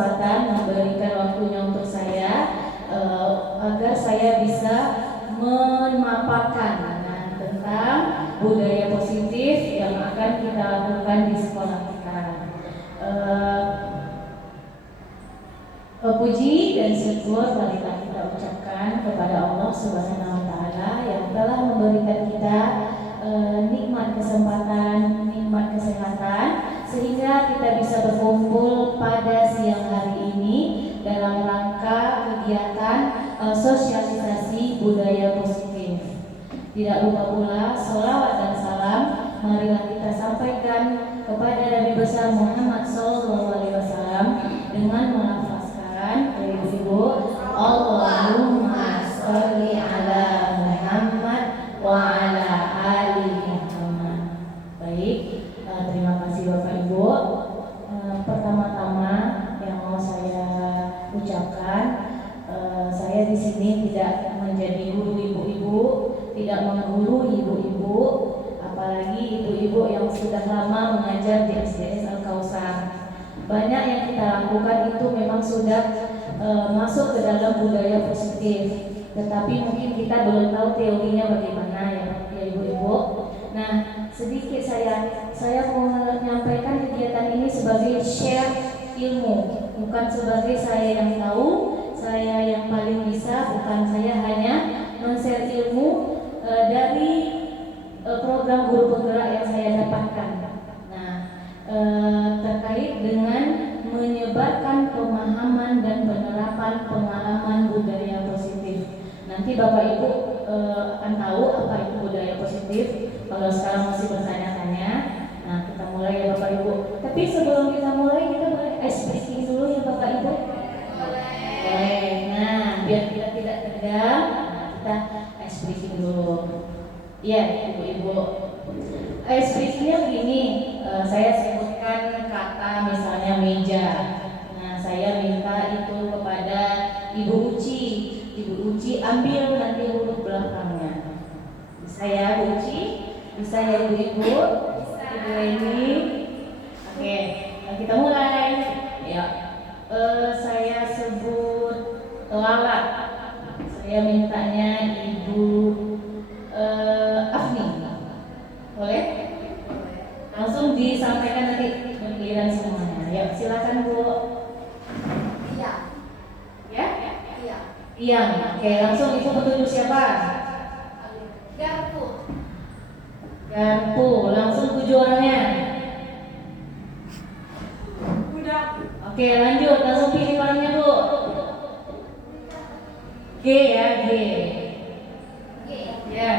kesempatan memberikan waktunya untuk saya agar saya bisa memaparkan tentang budaya positif yang akan kita lakukan di sekolah kita. Puji dan syukur marilah kita ucapkan kepada Allah Subhanahu wa Ta'ala yang telah memberikan kita nikmat kesempatan, nikmat kesehatan, sehingga kita bisa berkumpul pada siang hari ini dalam rangka kegiatan sosialisasi budaya positif. Tidak lupa pula sholawat dan salam marilah kita sampaikan kepada Nabi besar Muhammad SAW dengan melafazkan ibu-ibu, Allahumma sholli ala Muhammad wa ala ali Muhammad. Baik, terima kasih Bapak Ibu. Pertama-tama yang mau saya ucapkan, saya di sini tidak menjadi guru ibu-ibu, tidak mengguru ibu-ibu, apalagi ibu-ibu yang sudah lama mengajar di SDS Al-Kausar. Banyak yang kita lakukan itu memang sudah masuk ke dalam budaya positif, tetapi mungkin kita belum tahu teorinya bagaimana ya ibu-ibu. Nah, sedikit saya mau menyampaikan kegiatan ini sebagai share ilmu, bukan sebagai saya yang tahu, saya yang paling bisa, bukan, saya hanya men-share ilmu dari program guru penggerak yang saya dapatkan. Nah, terkait dengan menyebarkan pemahaman dan penerapan pengalaman budaya positif. Nanti Bapak Ibu akan tahu apa itu budaya positif. Kalau sekarang masih bertanya-tanya, nah kita mulai ya Bapak Ibu. Tapi sebelum kita mulai, kita boleh ice breaking dulu ya Bapak Ibu. Boleh. Nah, biar kita tidak tegang, kita ice breaking dulu. Iya, ibu-ibu. Ice breakingnya begini, saya sebutkan kata misalnya meja. Nah, saya minta itu kepada Ibu Uci. Ibu Uci ambil nanti huruf belakangnya. Bisa ya Bu Uci? Bisa ya ibu-ibu? Ibu ini. Oke, kita mulai. Ya. Saya sebut lalat. Saya mintanya Ibu Afni. Boleh? Langsung disampaikan nanti giliran semuanya. Ya, silakan Bu. Iya. Ya? Iya. Iya. Oke, langsung Ibu petunjuk siapa? Garpu. Garpu. Langsung tuju orangnya. Udah. Oke, lanjut. Langsung pilih orangnya Bu. G ya, G. G. Ya.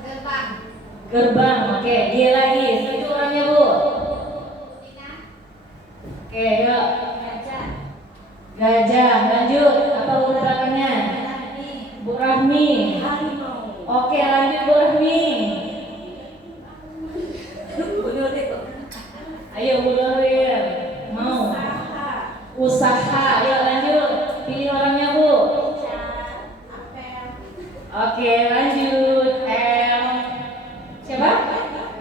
Gerbang. Gerbang. Oke, G lagi. Tuju orangnya Bu. Oke, yuk. Gajah. Gajah. Lanjut. Apa huruf belakangnya? Bu Rahmi. Harimau. Oke, lanjut Bu Rahmi. Ayo Bu Nuril. Mau? Usaha. Yuk lanjut. Pilih orangnya Bu. Apel. Oke, lanjut. L. Siapa?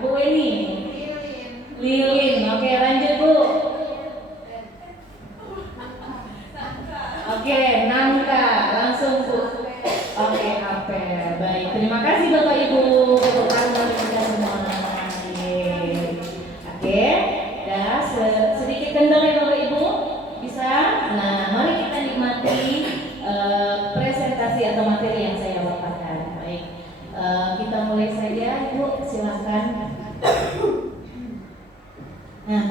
Bu Eni. Lilin. Oke, lanjut Bu. Oke, nangka. Langsung Bu. Oke, apel. Baik, terima kasih Bapak Ibu. Tepuk tangan kita semua. Oke, dah sedikit kendor ya Bapak Ibu. Bisa? Nah, mari kita nikmati presentasi atau materi yang saya paparkan. Baik, kita mulai saja Ibu, silahkan. Nah,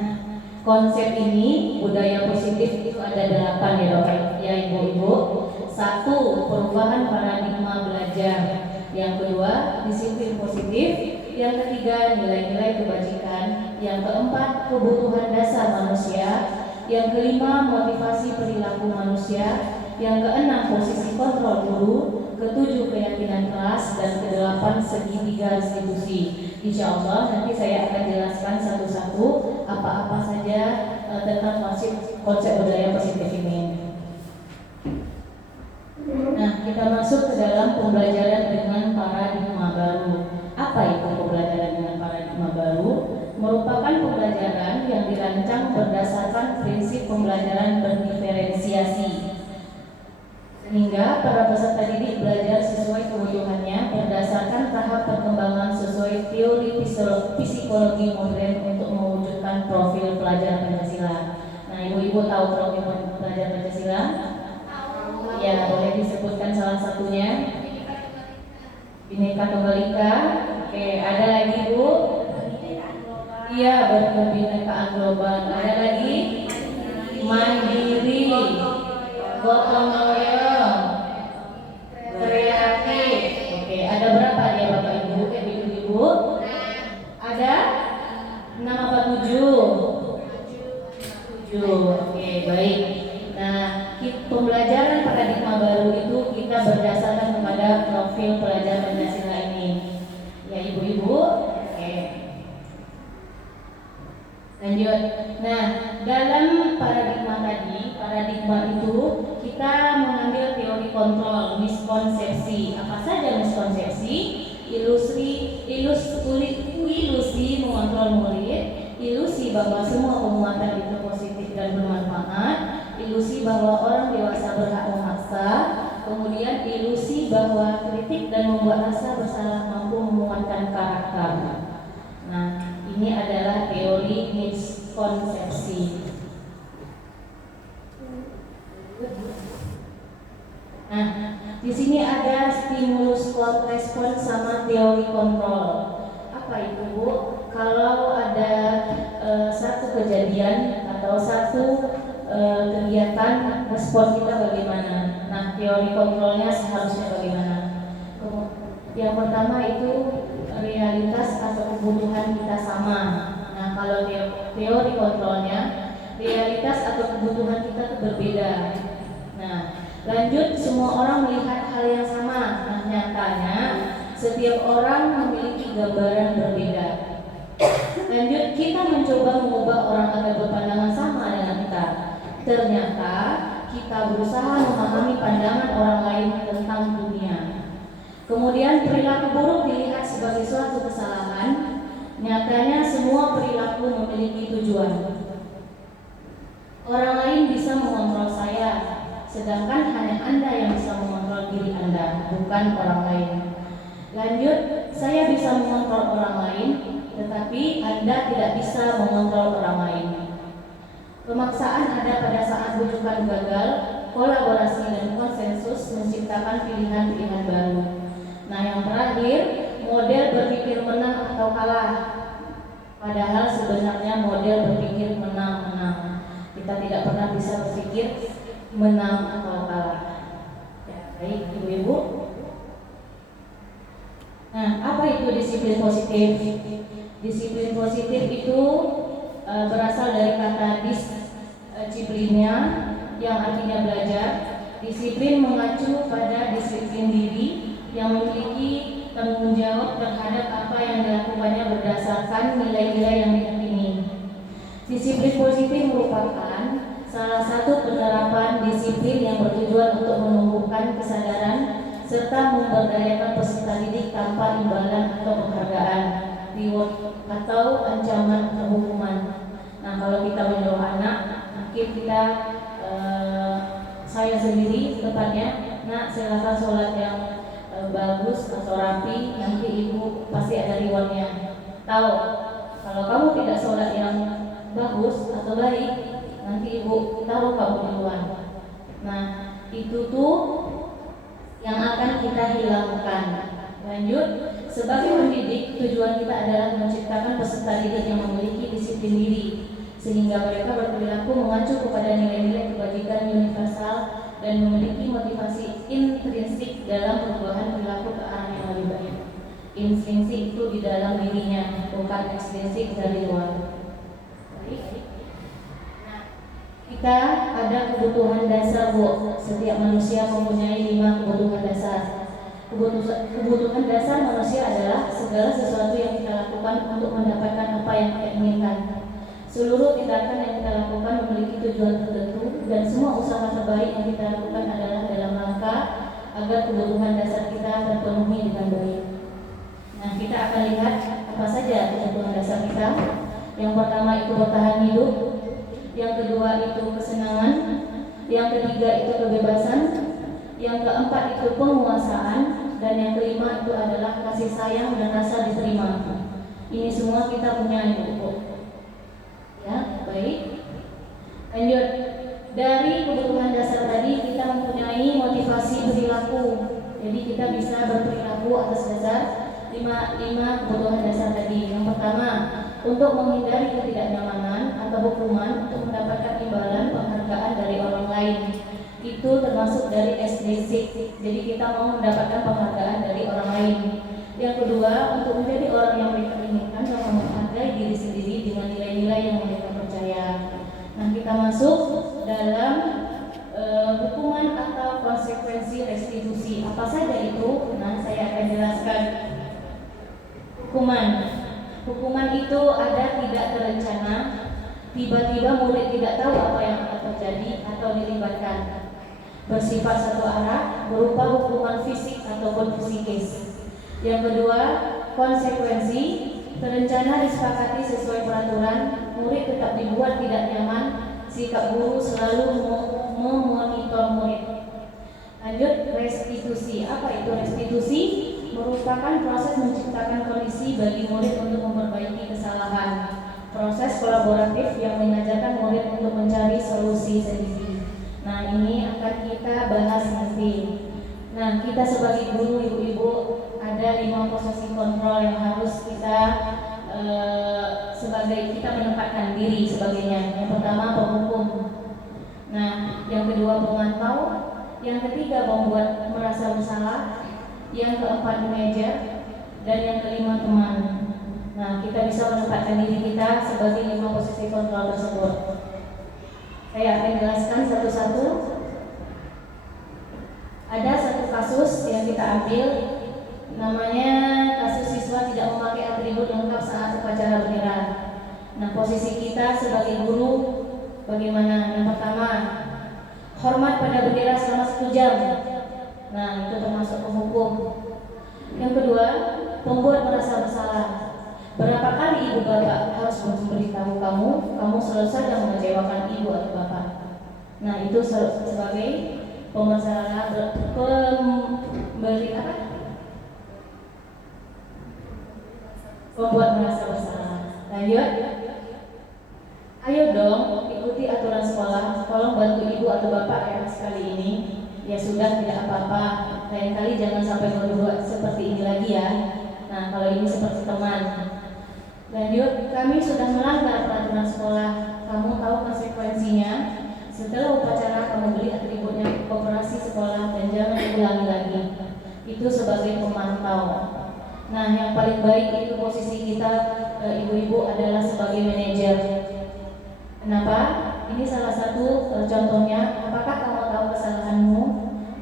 konsep ini budaya positif itu ada 8 ya Bapak ya Ibu-ibu. 1. Perubahan paradigma belajar. Yang kedua, disiplin positif. Yang ketiga, nilai-nilai kebajikan. Yang keempat, kebutuhan dasar manusia. Yang kelima, motivasi perilaku manusia. Yang keenam, posisi kontrol guru. Ketujuh, keyakinan kelas. Dan kedelapan, segitiga restitusi. Insya Allah nanti saya akan jelaskan satu-satu apa-apa saja tentang konsep budaya positif ini. Nah, kita masuk ke dalam pembelajaran dengan paradigma baru. Apa itu pembelajaran dengan paradigma baru? Merupakan pembelajaran yang dirancang berdasarkan pembelajaran berdiferensiasi, sehingga para peserta didik belajar sesuai kebutuhannya berdasarkan tahap perkembangan sesuai teori psikologi modern untuk mewujudkan profil pelajar Pancasila. Nah, ibu-ibu tahu profil pelajar Pancasila? Ya, boleh disebutkan salah satunya. Bhinneka Tunggal Ika. Oke, ada lagi Bu? Iya, berkebinekaan global. Ada lagi? Mandiri, gotong royong, kreatif. Oke, ada berapa dia Bapak Ibu? Ibu-ibu? Ada 6 apa 7? 7. Oke, baik. Nah, pembelajaran paradigma baru itu kita berdasarkan kepada profil pelajar Pancasila ini. Ya, ibu-ibu. Oke. Lanjut. Nah, dalam paradigma itu kita mengambil teori kontrol, miskonsepsi. Apa saja miskonsepsi? Ilusi mengontrol murid, ilusi bahwa semua penguatan itu positif dan bermanfaat, ilusi bahwa orang dewasa berhak memaksa, kemudian ilusi bahwa kritik dan membuat rasa bersalah mampu menguatkan karakter. Nah, ini adalah teori miskonsepsi. Nah, di sini ada stimulus respons sama teori kontrol. Apa itu Bu? Kalau ada satu kejadian atau satu kegiatan, respon kita bagaimana? Nah, teori kontrolnya seharusnya bagaimana? Yang pertama itu realitas atau kebutuhan kita sama. Nah, kalau teori kontrolnya, realitas atau kebutuhan kita itu berbeda. Nah, lanjut, semua orang melihat hal yang sama. Nah, nyatanya setiap orang memiliki gambaran berbeda. Lanjut, kita mencoba mengubah orang agar berpandangan sama dengan kita. Ternyata kita berusaha memahami pandangan orang lain tentang dunia. Kemudian perilaku buruk dilihat sebagai suatu kesalahan. Nyatanya semua perilaku memiliki tujuan. Orang lain bisa mengontrol saya, sedangkan hanya Anda yang bisa mengontrol diri Anda, bukan orang lain. Lanjut, saya bisa mengontrol orang lain, tetapi Anda tidak bisa mengontrol orang lain. Pemaksaan ada pada saat bujukan gagal, kolaborasi dan konsensus menciptakan pilihan-pilihan baru. Nah, yang terakhir, model berpikir menang atau kalah. Padahal sebenarnya model berpikir menang-menang. Kita tidak pernah bisa berpikir menang atau kalah. Ya, baik ibu-ibu. Nah, apa itu disiplin positif? Disiplin positif itu berasal dari kata disiplinya yang artinya belajar. Disiplin mengacu pada disiplin diri yang memiliki tanggung jawab terhadap apa yang dilakukannya berdasarkan nilai-nilai yang diyakini. Disiplin positif merupakan salah satu penerapan disiplin yang bertujuan untuk menumbuhkan kesadaran serta memberdayakan peserta didik tanpa imbalan atau penghargaan, reward atau ancaman atau hukuman. Nah, kalau kita menyuruh anak, mungkin kita saya sendiri tepatnya, nak silakan sholat yang bagus atau rapi, nanti ibu pasti ada rewardnya. Tahu, kalau kamu tidak sholat yang bagus atau baik, nanti ibu taruh kamu di luar. Nah, itu tuh yang akan kita hilangkan. Lanjut, sebagai pendidik, tujuan kita adalah menciptakan peserta didik yang memiliki disiplin diri, sehingga mereka berperilaku mengacu kepada nilai-nilai kebajikan universal dan memiliki motivasi intrinsik dalam perubahan perilaku ke arah yang lebih baik. Intrinsik itu di dalam dirinya, bukan ekstrinsik dari luar. Kita ada kebutuhan dasar, Bu. Setiap manusia mempunyai 5 kebutuhan dasar. Kebutuhan dasar manusia adalah segala sesuatu yang kita lakukan untuk mendapatkan apa yang kita inginkan. Seluruh tindakan yang kita lakukan memiliki tujuan tertentu, dan semua usaha terbaik yang kita lakukan adalah dalam rangka agar kebutuhan dasar kita terpenuhi dengan baik. Nah, kita akan lihat apa saja kebutuhan dasar kita. Yang pertama itu bertahan hidup. Yang kedua itu kesenangan keempat itu penguasaan, dan yang kelima itu adalah kasih sayang dan rasa diterima. Ini semua kita punya Ibu. Ya, baik. Lanjut. Dari kebutuhan dasar tadi kita mempunyai motivasi perilaku. Jadi kita bisa berperilaku atas dasar lima kebutuhan dasar tadi. Yang pertama, untuk menghindari ketidaknyamanan atau hukuman untuk mendapatkan imbalan penghargaan dari orang lain. Itu termasuk dari SDC. Jadi kita mau mendapatkan penghargaan dari orang lain. Yang kedua, untuk menjadi orang yang mereka inginkan dan menghargai diri sendiri dengan nilai-nilai yang mereka percaya. Nah, kita masuk dalam hukuman atau konsekuensi restitusi. Apa saja itu? Nah, saya akan jelaskan. Hukuman itu ada tidak terencana, tiba-tiba murid tidak tahu apa yang akan terjadi atau dilibatkan. Bersifat satu arah, berupa hukuman fisik ataupun psikis. Yang kedua, konsekuensi terencana, disepakati sesuai peraturan, murid tetap dibuat tidak nyaman, sikap guru selalu memonitor murid. Lanjut, restitusi. Apa itu restitusi? Merupakan proses menciptakan kondisi bagi murid untuk memperbaiki kesalahan. Proses kolaboratif yang mengajarkan murid untuk mencari solusi sendiri. Nah, ini akan kita bahas nanti. Nah, kita sebagai guru, ibu-ibu, ada 5 posisi kontrol yang harus kita sebagai kita menempatkan diri sebagainya. Yang pertama, penghukum. Nah, yang kedua, pemantau. Yang ketiga, membuat merasa bersalah. Yang keempat, manajer. Dan yang kelima, teman. Nah, kita bisa menempatkan diri kita sebagai 5 posisi kontrol tersebut. Saya akan jelaskan satu-satu. Ada satu kasus yang kita ambil, namanya kasus siswa tidak memakai atribut lengkap saat upacara bendera. Nah, posisi kita sebagai guru bagaimana? Yang pertama, hormat pada bendera selama 1 jam. Nah, itu termasuk penghukum. Yang kedua, pembuat merasa bersalah. Berapa kali ibu bapak harus memberitahu kamu selalu saja mengecewakan ibu atau bapak. Nah, itu sebagai membuat merasa bersalah. Lanjut. Ayo dong ikuti aturan sekolah. Tolong bantu ibu atau bapak ya sekali ini. Ya sudah, tidak apa-apa. Lain kali jangan sampai berbuat seperti ini lagi ya. Nah, kalau ini seperti teman. Lanjut, kami sudah melanggar peraturan sekolah. Kamu tahu konsekuensinya. Setelah upacara kamu beli atributnya ke koperasi sekolah dan jangan diulangi lagi. Itu sebagai pemantau. Nah, yang paling baik itu posisi kita ibu-ibu adalah sebagai manajer. Kenapa? Ini salah satu contohnya. Apakah kamu tahu kesalahanmu?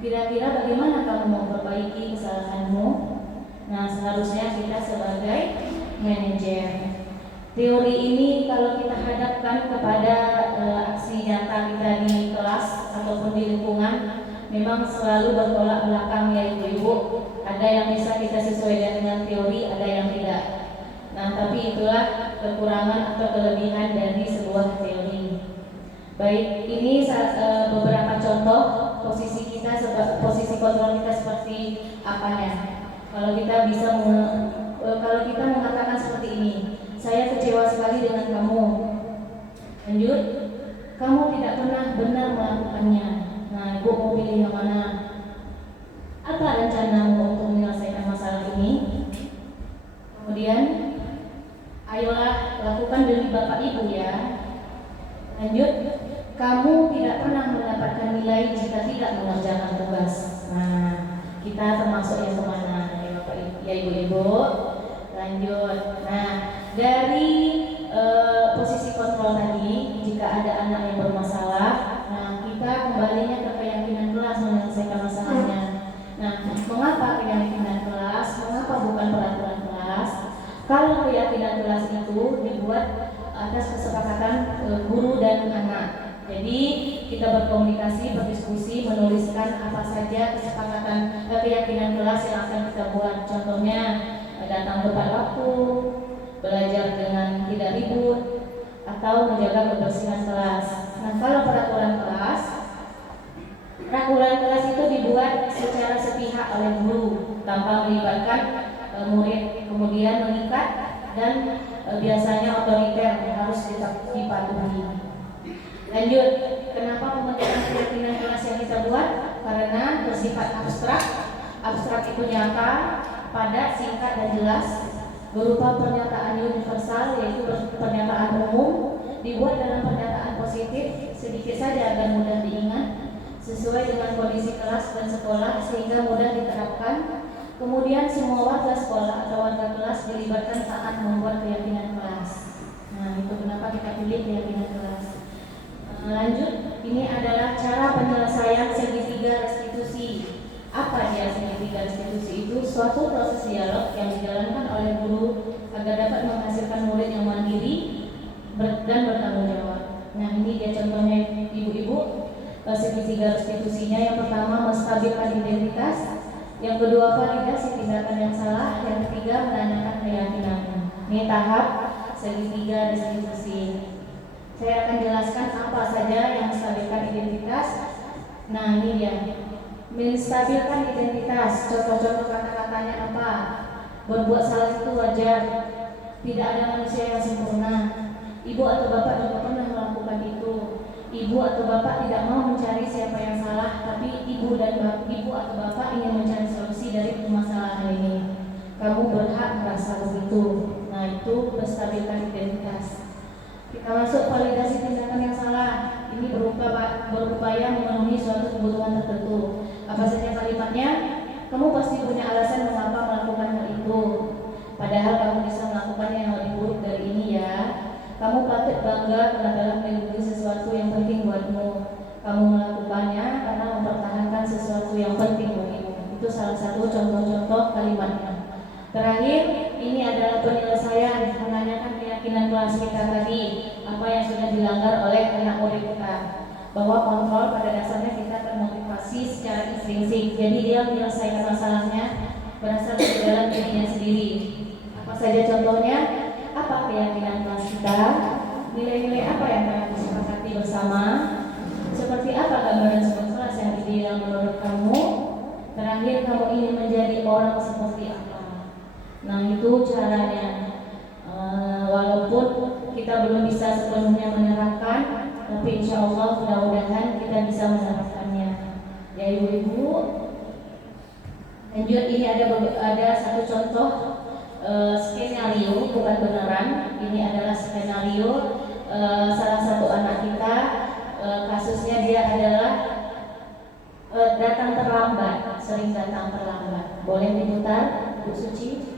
Kira-kira bagaimana kamu memperbaiki kesalahanmu? Nah, seharusnya kita sebagai manajer. Teori ini kalau kita hadapkan kepada aksi nyata kita di kelas ataupun di lingkungan, memang selalu bertolak belakang ya ibu-ibu. Ada yang bisa kita sesuaikan dengan teori, ada yang tidak. Nah, tapi itulah kekurangan atau kelebihan dari sebuah teori. Baik, ini beberapa contoh posisi kita, posisi kontrol kita seperti apanya. Kalau kita mengatakan seperti ini, saya kecewa sekali dengan kamu. Lanjut, kamu tidak pernah benar melakukannya. Nah, ibu mau pilih yang mana? Apa rencanamu untuk menyelesaikan masalah ini? Kemudian, ayolah lakukan demi bapak ibu ya. Lanjut, kamu tidak pernah mendapatkan nilai jika tidak mengerjakan tugas. Nah, kita termasuk yang kemana ya bapak ibu, ya ibu-ibu. Lanjut, nah dari posisi kontrol tadi, jika ada anak yang bermasalah, nah kita kembalinya ke keyakinan kelas menyelesaikan masalahnya. Nah, mengapa keyakinan kelas? Mengapa bukan peraturan kelas? Kalau keyakinan kelas itu dibuat atas kesepakatan guru dan anak. Jadi kita berkomunikasi, berdiskusi, menuliskan apa saja kesepakatan keyakinan kelas yang akan kita buat. Contohnya datang tepat waktu, belajar dengan tidak ribut, atau menjaga kebersihan kelas. Nah, kalau peraturan kelas itu dibuat secara oleh guru tanpa melibatkan murid, kemudian mengikat dan biasanya otoriter harus dipatuhi. Lanjut, kenapa pembentukan keyakinan kelas yang kita buat? Karena bersifat abstrak. Abstrak itu nyata, padat, singkat dan jelas, berupa pernyataan universal, yaitu pernyataan umum, dibuat dalam pernyataan positif, sedikit saja agar mudah diingat, sesuai dengan kondisi kelas dan sekolah sehingga mudah diterapkan. Kemudian semua warga sekolah atau warga kelas dilibatkan saat membuat keyakinan kelas. Nah, itu kenapa kita pilih keyakinan kelas. Lanjut, ini adalah cara penyelesaian segitiga restitusi. Apa dia segitiga restitusi itu? Suatu proses dialog yang dijalankan oleh guru agar dapat menghasilkan murid yang mandiri dan bertanggung jawab. Nah, ini dia contohnya ibu-ibu. Segitiga restitusinya, yang pertama menstabilkan identitas, yang kedua validasi tindakan yang salah, yang ketiga menanyakan keyakinan. Ini tahap segitiga restitusi. Saya akan jelaskan apa saja yang menstabilkan identitas. Nah, ini dia. Menstabilkan identitas, contoh-contoh kata-katanya apa? Berbuat salah itu wajar. Tidak ada manusia yang sempurna. Ibu atau bapak juga pernah melakukan itu. Ibu atau bapak tidak mau mencari siapa yang salah, tapi ibu atau bapak ingin mencari solusi dari permasalahan ini. Kamu berhak merasa begitu. Nah, itu menstabilkan identitas. Kita masuk validasi tindakan yang salah. Ini berupaya memenuhi suatu kebutuhan tertentu. Apa saja kalimatnya? Kamu pasti punya alasan mengapa melakukan hal itu. Padahal kamu bisa melakukannya yang lebih buruk dari ini ya. Kamu patut bangga karena dalam melindungi sesuatu yang penting buatmu. Kamu melakukannya karena mempertahankan sesuatu yang penting bagimu. Itu salah satu contoh-contoh kalimatnya. Terakhir, ini adalah penyelesaian, menanyakan keyakinan kelas kita tadi, apa yang sudah dilanggar oleh anak murid kita. Bahwa kontrol pada dasarnya kita termotivasi secara intrinsik. Jadi dia menyelesaikan masalahnya berasal dari dalam dirinya sendiri. Apa saja contohnya? Apa keyakinan kelas kita? Nilai-nilai apa yang telah disepakati bersama? Seperti apa gambaran sebuah kelas yang ideal menurut kamu? Terakhir, kamu ingin menjadi orang seperti apa? Nah, itu caranya. Walaupun kita belum bisa sepenuhnya menerapkan, tapi insya Allah mudah-mudahan kita bisa menerapkannya. Ya ibu-ibu. Lanjut, ini ada satu contoh skenario, bukan beneran. Ini adalah skenario salah satu anak kita. Kasusnya dia adalah datang terlambat, sering datang terlambat. Boleh diputar, Bu Suci?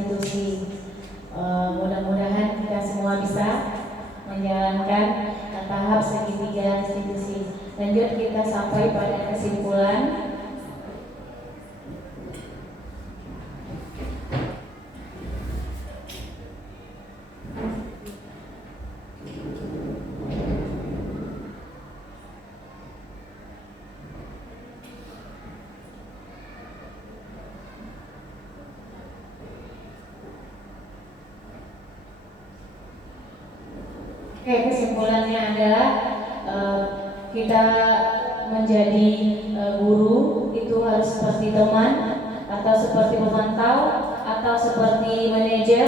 institusi. Mudah-mudahan kita semua bisa menjalankan tahap segitiga institusi. Lanjut kita sampai pada kesimpulan. Kesimpulannya adalah kita menjadi guru itu harus seperti teman, atau seperti pemantau, atau seperti manajer,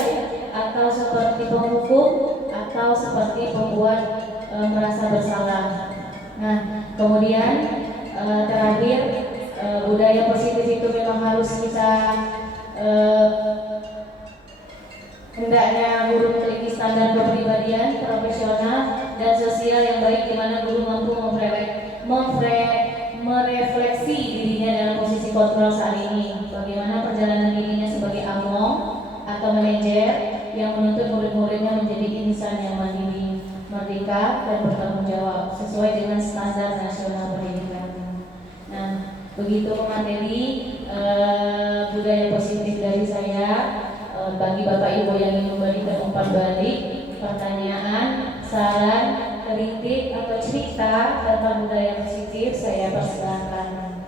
atau seperti penghukum, atau seperti pembuat merasa bersalah. Nah, kemudian terakhir, budaya positif itu memang harus kita hendaknya guru memiliki standar kepribadian, profesional, dan sosial yang baik, di mana guru mampu merefleksi dirinya dalam posisi kontrol saat ini. Bagaimana perjalanan dirinya sebagai among atau manajer yang menuntut murid-muridnya menjadi insan yang mandiri, merdeka, dan bertanggung jawab sesuai dengan standar nasional pendidikan. Nah, begitu materi budaya positif dari saya. Bagi Bapak Ibu yang ingin memberikan umpan balik, pertanyaan, saran, kritik, atau cerita tentang budaya positif, saya persilakan.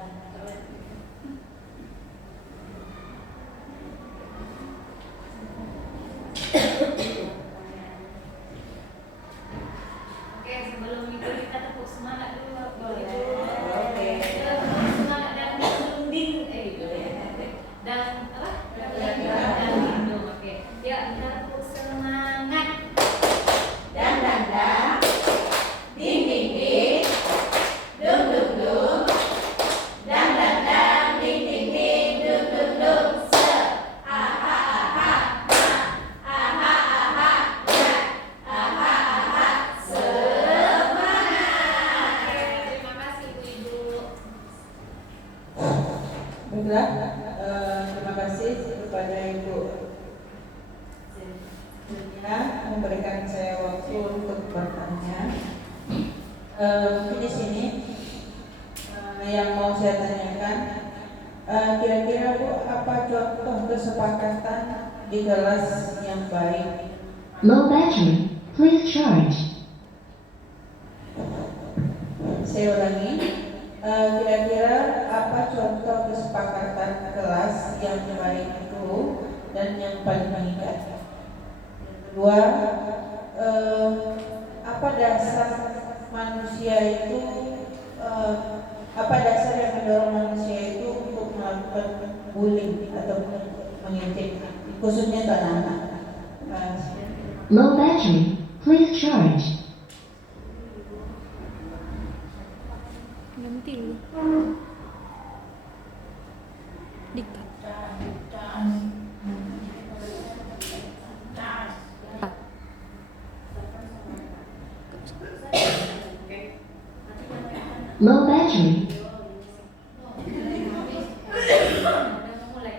Oke, sebelum itu kita tepuk semangat dulu. Oke. Tepuk semangat dan berunding, gitu ya. Dan apa? Dan lindung. Oke. Ya, kita tepuk semangat. Dan ding ding ding, dung dung dung. Dan ding ding ding, dung dung dung. Se, aha aha, ha, aha aha, ya, aha aha, semangat. Terima kasih Ibu. Baiklah, terima kasih kepada Ibu Julia memberikan saya waktu untuk bertanya. Mungkin di sini yang mau saya tanyakan, kira-kira Bu, apa contoh kesepakatan di kelas yang baik? Low battery. Please charge. Saya ulangi, kira-kira apa contoh kesepakatan kelas yang baik itu dan yang paling mengikat? Yang kedua, apa dasar manusia itu, apa dasar yang mendorong manusia itu untuk melakukan bullying atau mengintip, khususnya untuk anak-anak? Low battery. Please charge. Ganti dulu. Diktat. Low battery. Udah mulai.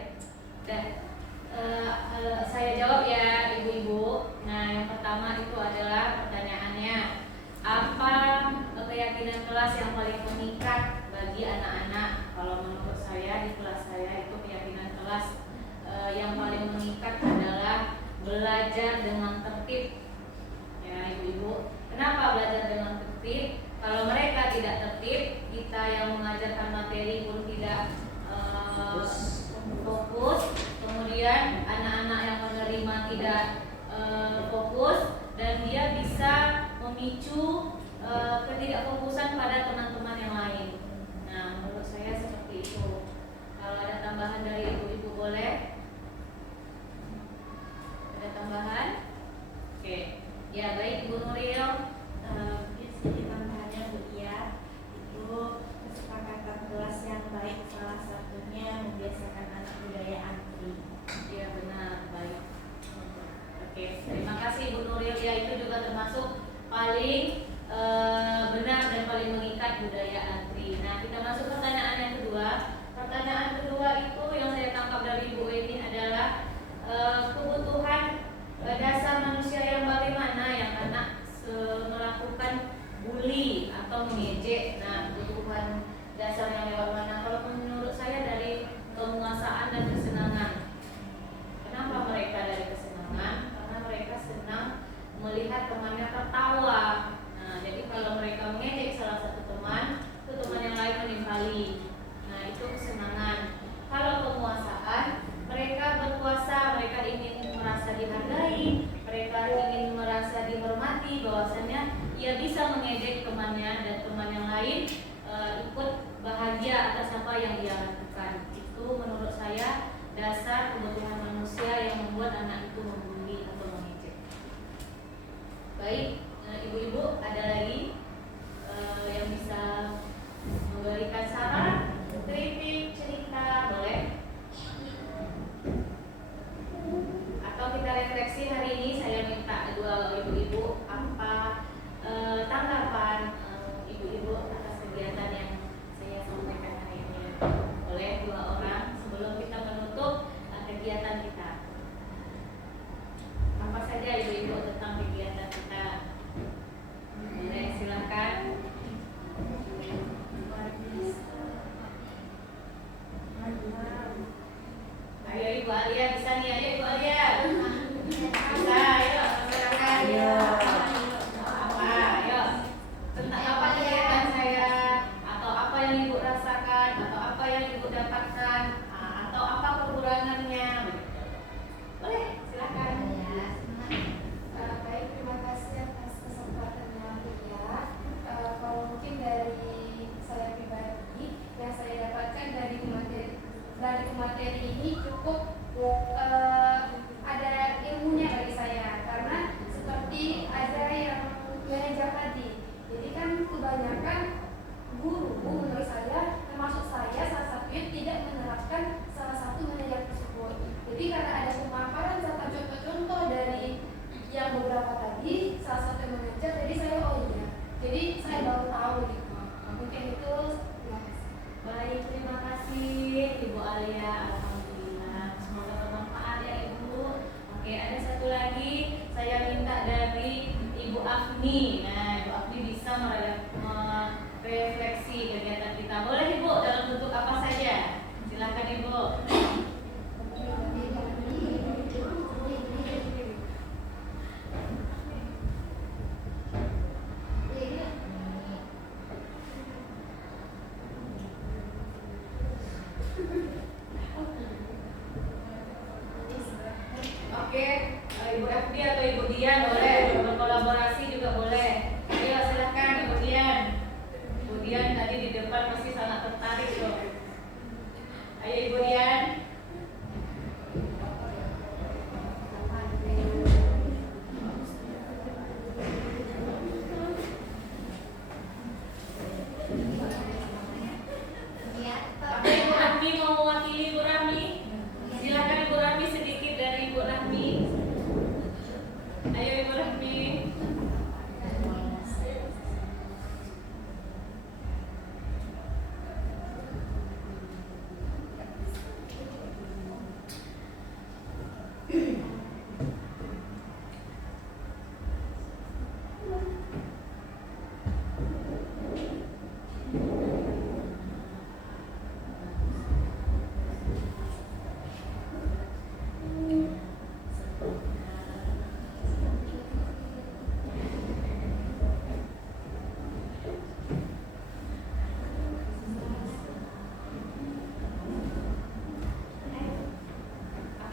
Saya jawab ya ibu-ibu. Nah, yang pertama itu adalah pertanyaannya, apa keyakinan kelas yang paling mengikat bagi anak-anak? Kalau menurut saya di kelas saya itu keyakinan kelas yang paling mengikat adalah belajar dengan tertib. Ya ibu-ibu, kenapa belajar dengan tertib? Kalau mereka tidak tertib, kita yang mengajarkan materi pun tidak fokus, kemudian anak-anak yang menerima tidak fokus, dan dia bisa memicu ketidakfokusan pada teman-teman yang lain. Nah, menurut saya seperti itu. Kalau ada tambahan dari ibu-ibu boleh? Ada tambahan? Oke. Ya baik Bu Nuril. Mungkin sedikit tambahannya Bu Ia, itu kesepakatan kelas yang baik salah satunya membiasakan anak budaya antri. Iya benar, baik. Oke, terima kasih Bu Nuril. Ya itu juga termasuk paling benar dan paling mengikat budaya antri. Nah kita masuk pertanyaan yang kedua. Pertanyaan kedua itu yang saya tangkap dari Bu Eni adalah kebutuhan dasar manusia yang bagaimana yang anak melakukan bully atau mengejek. Nah, kebutuhan dasar yang lewat mana? Kalau menurut saya dari penguasaan dan kesenangan. Kenapa mereka dari kesenangan? Karena mereka senang melihat temannya tertawa. Nah, jadi kalau mereka mengejek salah satu teman, itu teman yang lain menimpali. Nah, itu kesenangan. Kalau penguasaan, mereka berkuasa, mereka ingin merasa dihargai, mereka ingin merasa dihormati, bahwasannya ia bisa mengejek temannya dan teman yang lain ikut bahagia atas apa yang ia lakukan. Itu menurut saya dasar kebutuhan manusia yang membuat anak itu membuli atau mengejek. Baik, ibu-ibu ada lagi yang bisa memberikan saran, kritik, cerita, boleh? Atau kita refleksi hari ini, saya minta dua ibu-ibu apa tanggapan ibu-ibu atas kegiatan yang saya sampaikan hari ini. Boleh dua orang sebelum kita menutup kegiatan kita. Apa saja ibu-ibu tentang kegiatan kita? Boleh, silakan. Ayo Ibu Alia, bisa nih, ayo Ibu Alia. Bisa, ayo silakan. Apa? Ayo. Tentang apa kegiatan saya, atau apa yang Ibu rasakan, atau apa yang Ibu dapatkan, atau apa kekurangannya. Boleh, silakan. Baik, terima kasih atas kesempatannya ya. Kalau mungkin dari saya pribadi yang saya dapatkan dari materi ini cukup ada ilmunya bagi saya, karena seperti ada yang manajer tadi. Jadi kan kebanyakan guru menurut saya, termasuk saya salah satunya, tidak menerapkan salah satu manajer tersebut. Jadi karena ada pemaparan serta contoh-contoh dari yang beberapa tadi, salah satu yang mengajar, jadi saya jadi saya baru tahu gitu. Mungkin itu. Terima kasih. Baik, terima kasih Ibu Alia. Alhamdulillah, semoga bermanfaat ya Ibu. Oke, ada satu lagi saya minta dari Ibu Afni. Nah, Ibu Afni bisa merefleksi kegiatan kita. Boleh Ibu, dalam bentuk apa saja? Silakan Ibu. Oke, Ibu FD atau Ibu Dian boleh, berkolaborasi juga boleh. Ayo silakan Ibu Dian. Ibu Dian tadi di depan masih sangat tertarik loh. Ayo Ibu Dian. Apa Ibu Rahmi mau mewakili Ibu Rahmi? Silakan Ibu Rahmi, sedikit dari Ibu Rahmi. Ayo Ibu Rahmi.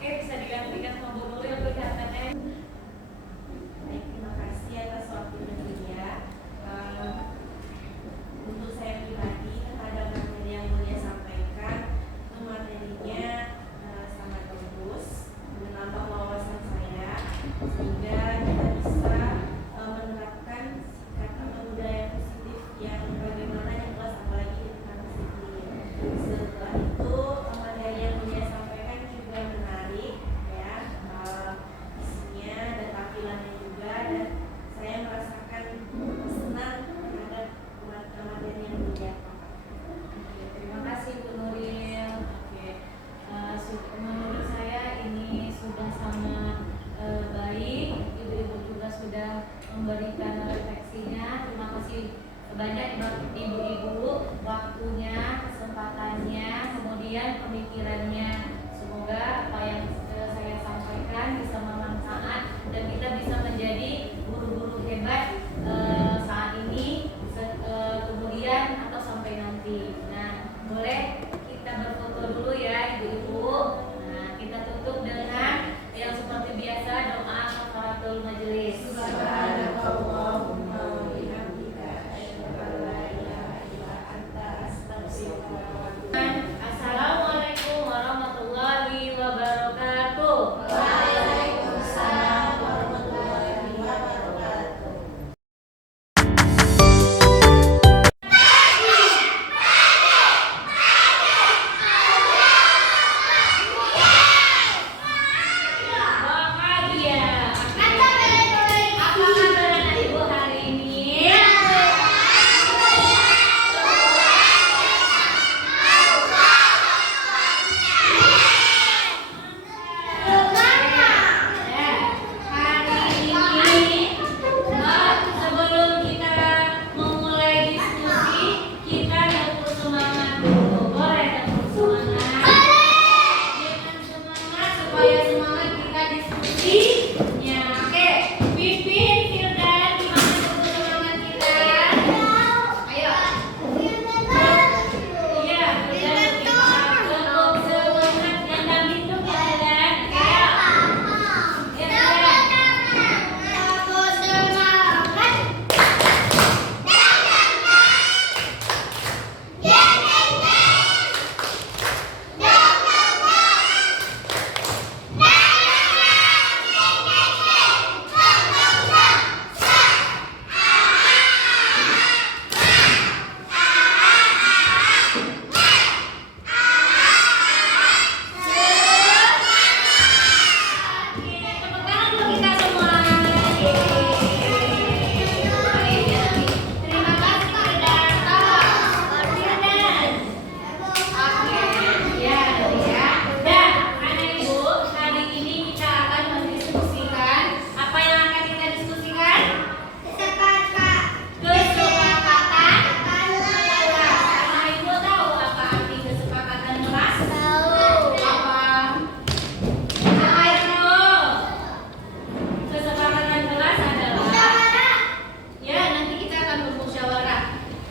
Oke, bisa digantikan sama Bu Nuril kelihatannya. Baik, terima kasih atas waktunya ya. Untuk saya pribadi terhadap materi yang Buya sampaikan, itu materinya sangat bagus, menambah wawasan saya, sehingga kita bisa menerapkan sikap atau budaya positif yang bagaimana yang kelas, apalagi di tengah disiplin. Setelah itu materi yang Buya sampaikan juga menarik ya, isinya dan tampilannya juga, dan saya merasakan senang terhadap materi yang Buya paparkan. Terima kasih Bu Nuril. Oke, menurut saya ini sudah kasih banyak ibu-ibu waktunya, kesempatannya, kemudian pemikirannya. Semoga apa yang saya sampaikan bisa bermanfaat dan kita bisa menjadi guru-guru hebat saat ini, kemudian atau sampai nanti. Nah, boleh kita berfoto dulu ya ibu-ibu. Nah, kita tutup dengan yang seperti biasa, doa kafaratul majelis. Subhanakallahumma wa bihamdika asyhadu an la ilaha illa anta astaghfiruka wa atubu ilaik. Assalamualaikum warahmatullahi wabarakatuh. Waalaikumsalam warahmatullahi wabarakatuh. Bahagia. Apa kabar anak ibu hari ini? Hari ini sebelum kita memulai diskusi, kita tepuk semangat dulu. Boleh tepuk semangat? Dengan semangat supaya semangat kita diskusinya. Oke, Pipin, Firdan, gimana tepuk semangat kita? Ayo. Iya, Firdan, kita tepuk semangat dan dampingin ya, Firdan. Ayo. Ya, tepuk tangan untuk kita semua. Terima kasih Firdan. Firdan. Oke, ya. Dan anak ibu, hari ini kita akan mendiskusikan apa yang akan kita diskusikan? Kesepakatan. Anak ibu tahu apa arti kesepakatan kelas? Apa? Apa itu? Kesepakatan kelas adalah ya, nanti kita akan bermusyawarah.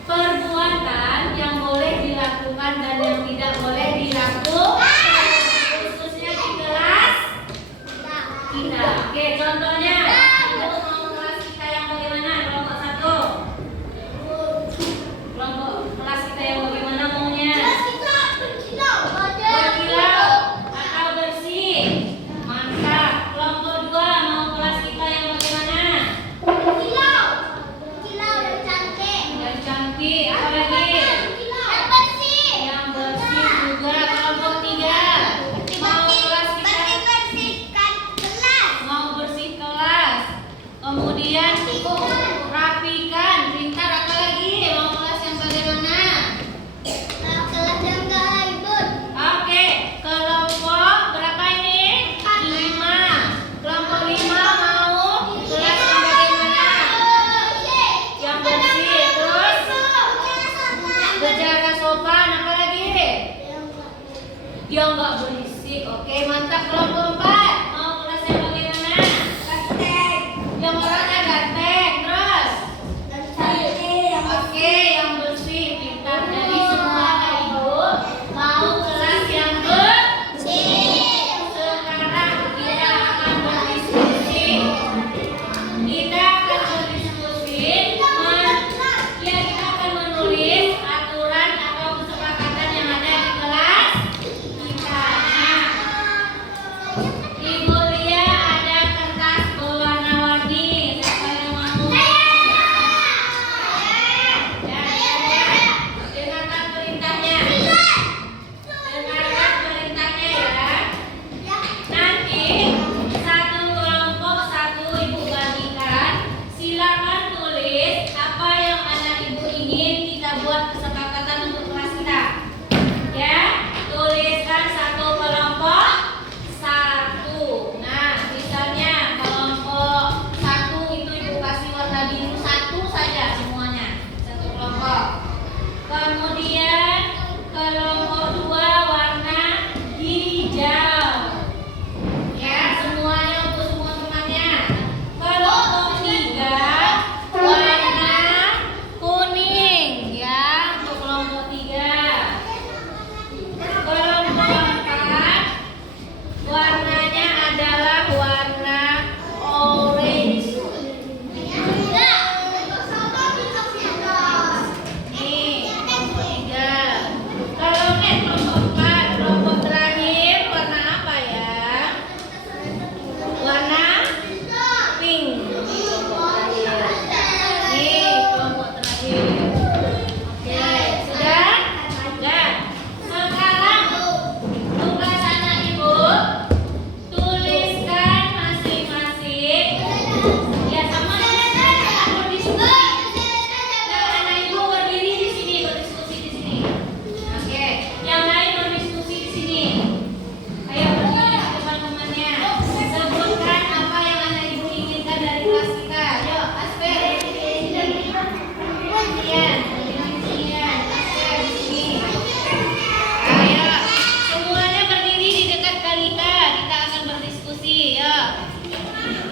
Perbuatan yang boleh dilakukan dan yang tidak boleh dilakukan, khususnya di kelas kita. Oke, contohnya, ibu mau kelas kita yang bagaimana? Kelompok 1. Kelompok kelas kita yang bagaimana maunya? Berkilau atau bersih? Mantap. Kelompok 2 mau kelas kita yang bagaimana? Yang cantik. Apa lagi? Yang bersih juga. Kelompok 3 mau kelas kita mau bersih kelas. Kemudian rapikan, pintar. Apa lagi? Mau kelas yang bagaimana? Oke, kelompok berapa ini? 5. Kelompok 5 mau kelas yang bagaimana? Yang bersih. Terus berjaga sopan. Apa lagi? Yang nggak berisik. Oke, mantap. Kelompok 4 mau kelas yang bagaimana? Yang orangnya ganteng.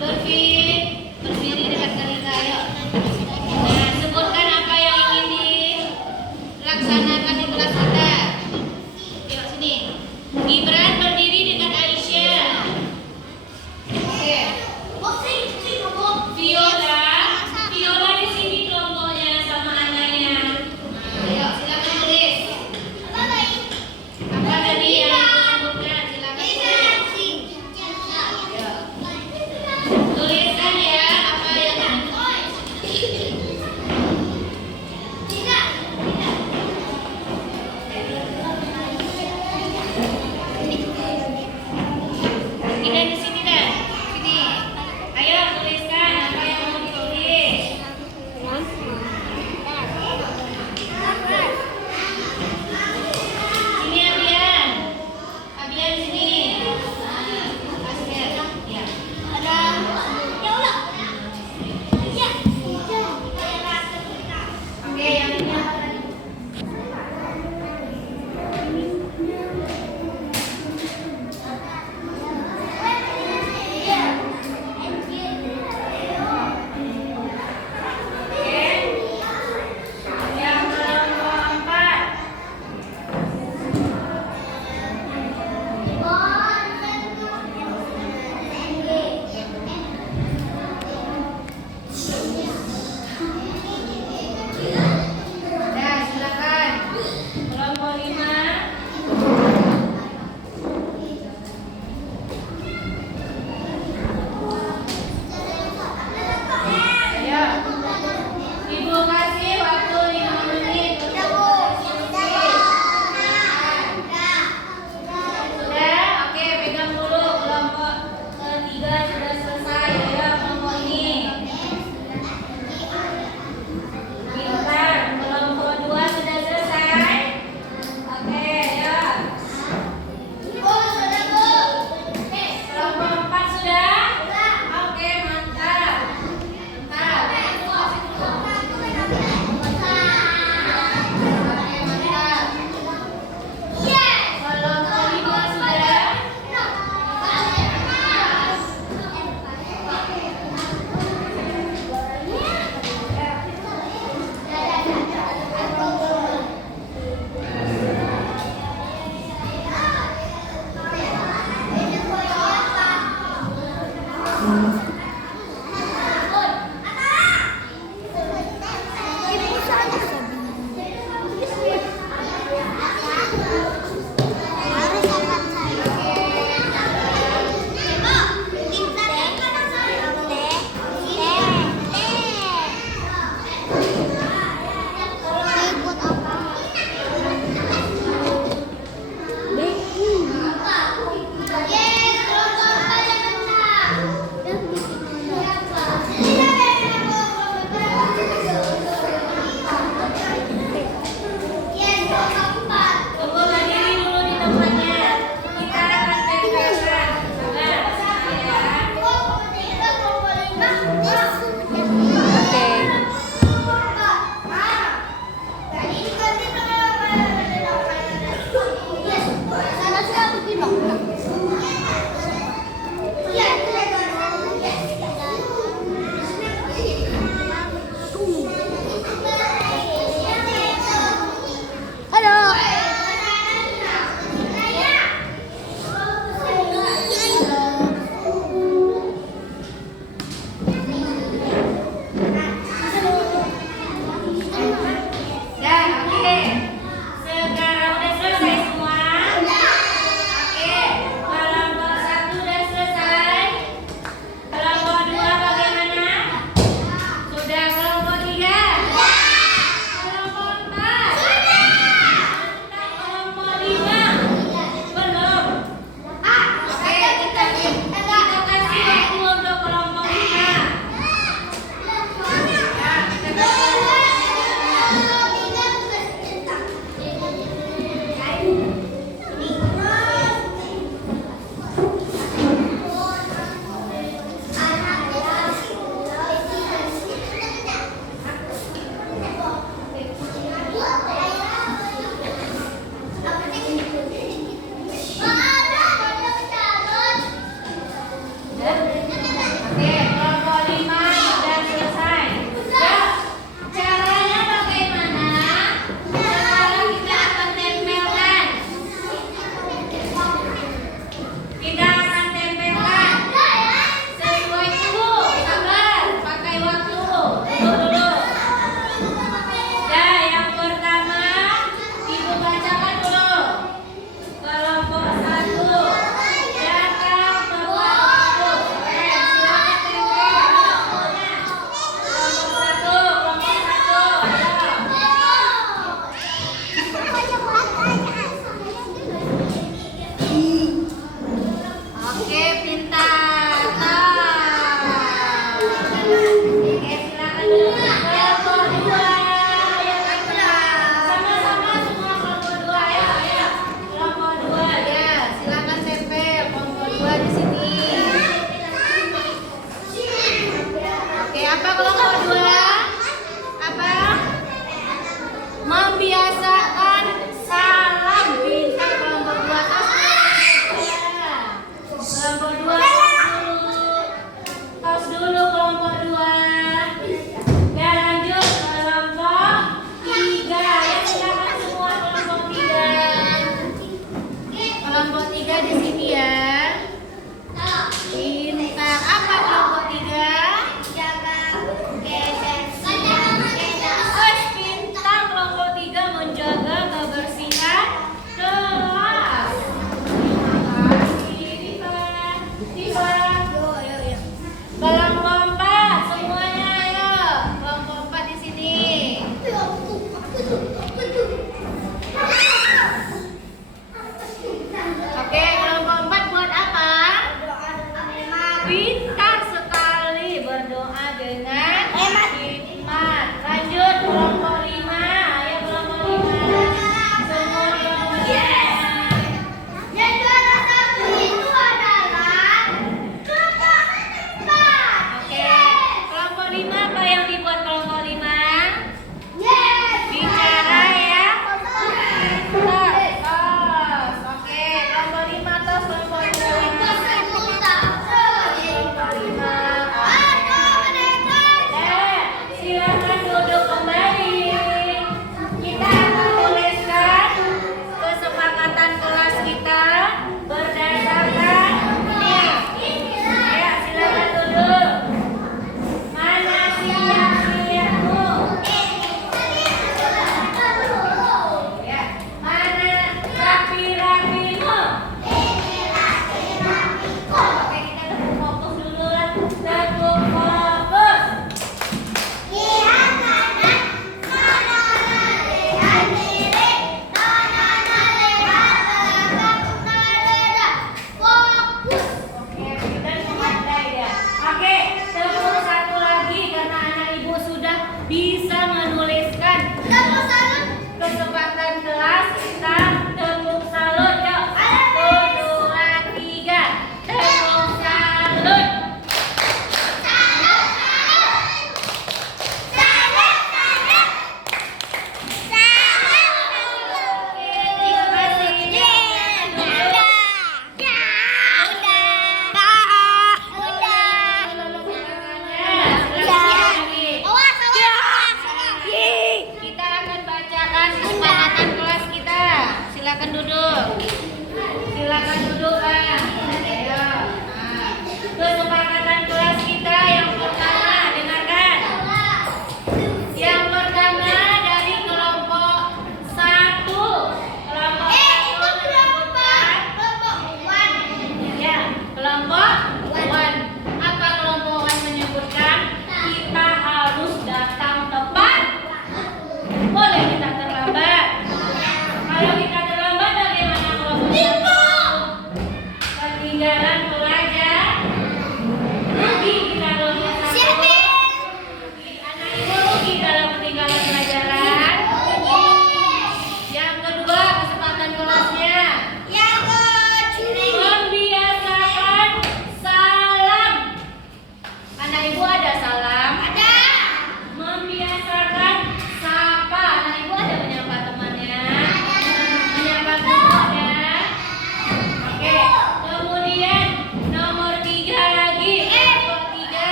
Lutfi, berdiri dekat Kalika, ayo. Nah, sebutkan apa yang ingin dilaksanakan di kelas kita. Yuk sini. Gibran berdiri dekat Aisyah. Oke. Viola di sini kelompoknya sama anaknya. Ayo, silakan tulis. Apa tadi yang disebutkan? Silakan tulis. Ayo. Tulis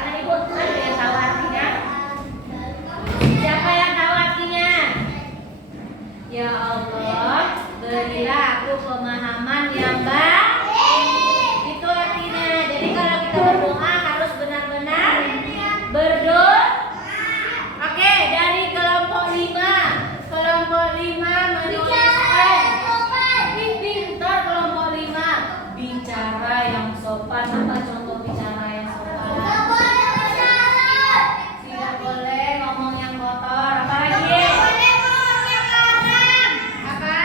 Anak ibu ada yang tahu artinya? Siapa yang tahu artinya? Ya Allah, berilah aku pemahaman yang baik. Itu artinya. Jadi kalau kita berdoa harus benar-benar berdoa. Oke, dari kelompok 5. Kelompok 5 menuliskan. Pintar kelompok 5. Bicara yang sopan. Apa contoh bicara yang sopan? Tidak boleh ngomong yang kotor. Apa lagi? Apa?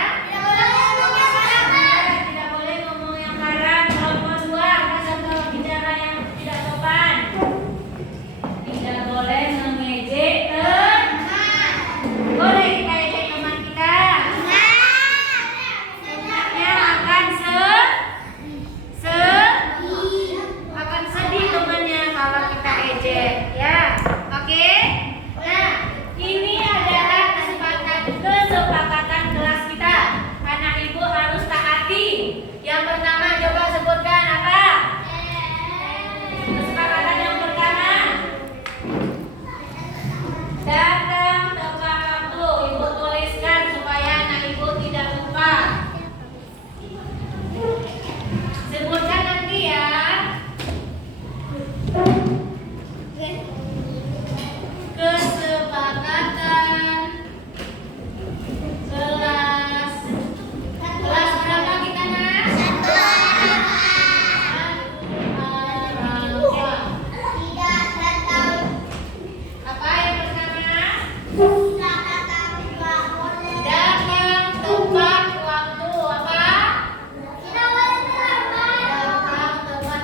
Tidak boleh ngomong yang haram. Kelompok 2, apa contoh bicara yang tidak sopan? Tidak boleh mengejek teman. Boleh kita ejek teman kita? Temannya akan akan sedih temannya kalau kita ejek, ya. Oke? Nah, ini adalah kesepakatan kelas kita. Anak ibu harus taati. Yang pertama coba sebutkan apa? Kesepakatan yang pertama. Datang tepat waktu. Ibu tuliskan supaya anak ibu tidak lupa. Sebutkan nanti ya. Kesepakatan kelas berapa kita nak? Apa yang pertama? Datang tepat waktu. Apa? Datang tepat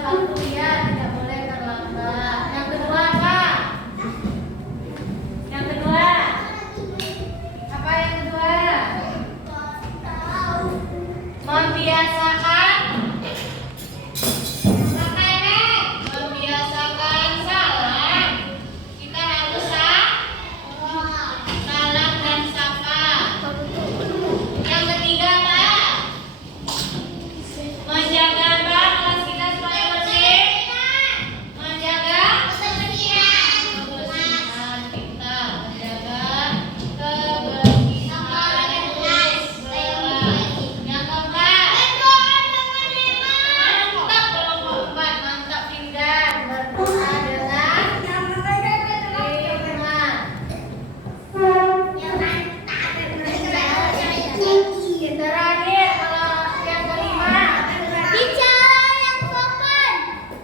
waktu, ya, tidak boleh terlambat. Yang kedua apa? Yang kedua apa? Yang kedua membiasakan salam. Kita harus salam dan sapa. Yang ketiga apa? Menjaga apa? Kelas kita supaya bersih. Menjaga kebersihan kita. Menjaga kebersihan kelas. Yang keempat, mantap kelompok 4, mantap Findan. Berdoa dengan firman. Terakhir, kalau yang kelima,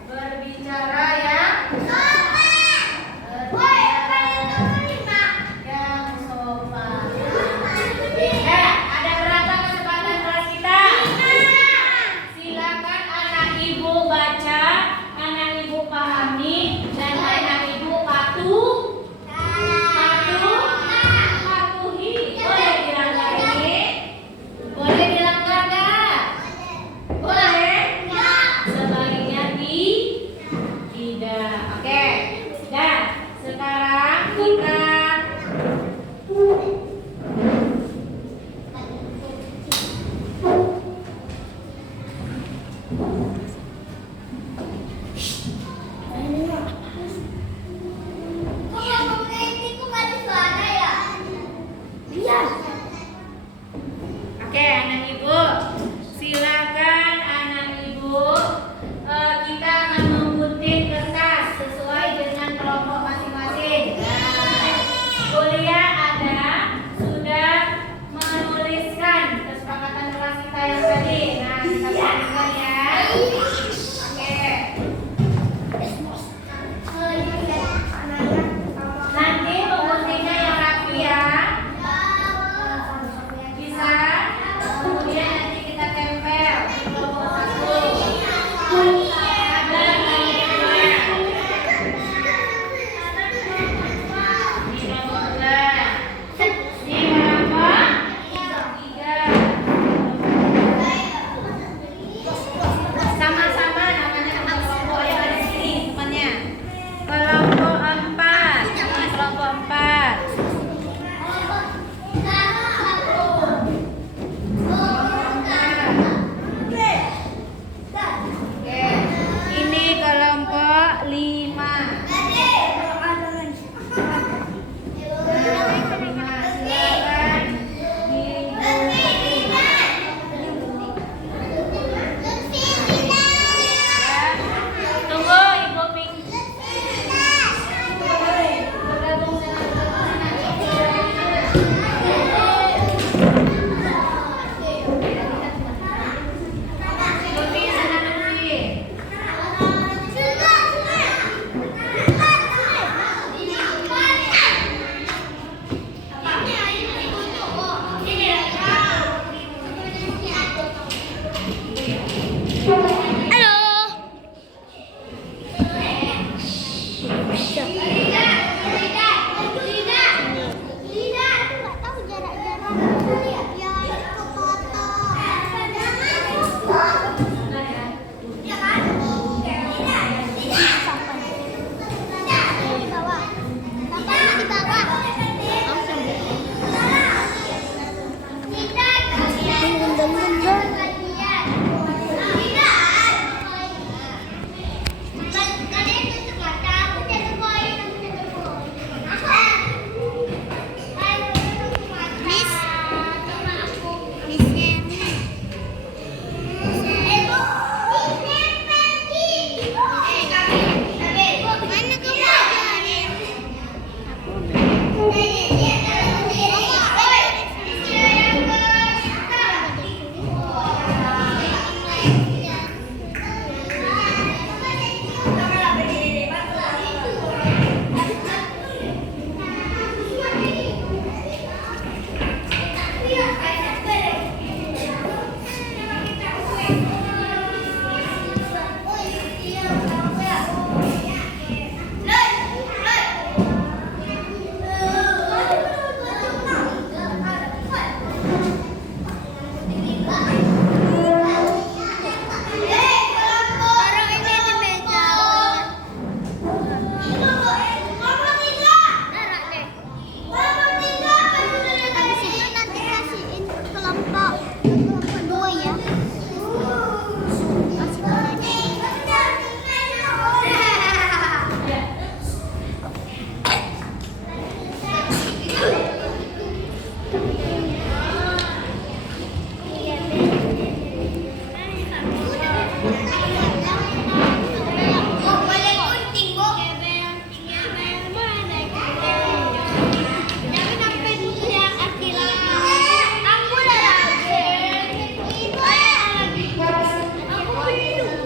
berbicara yang sopan. Ada berapa kesempatan kelas kita? Silakan anak ibu baca, anak ibu pahami, dan anak ibu patuhi. Boleh dilanggar ini? Boleh dilanggar nggak? Boleh? Sebaliknya tidak. Oke. Dan sekarang kita Oke, anak ibu, silakan anak ibu. Kita akan menggunting kertas sesuai dengan kelompok masing-masing. Kuliah ada sudah menuliskan kesepakatan kelas kita yang tadi. Nah, kita sampaikan ya.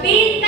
Pintar.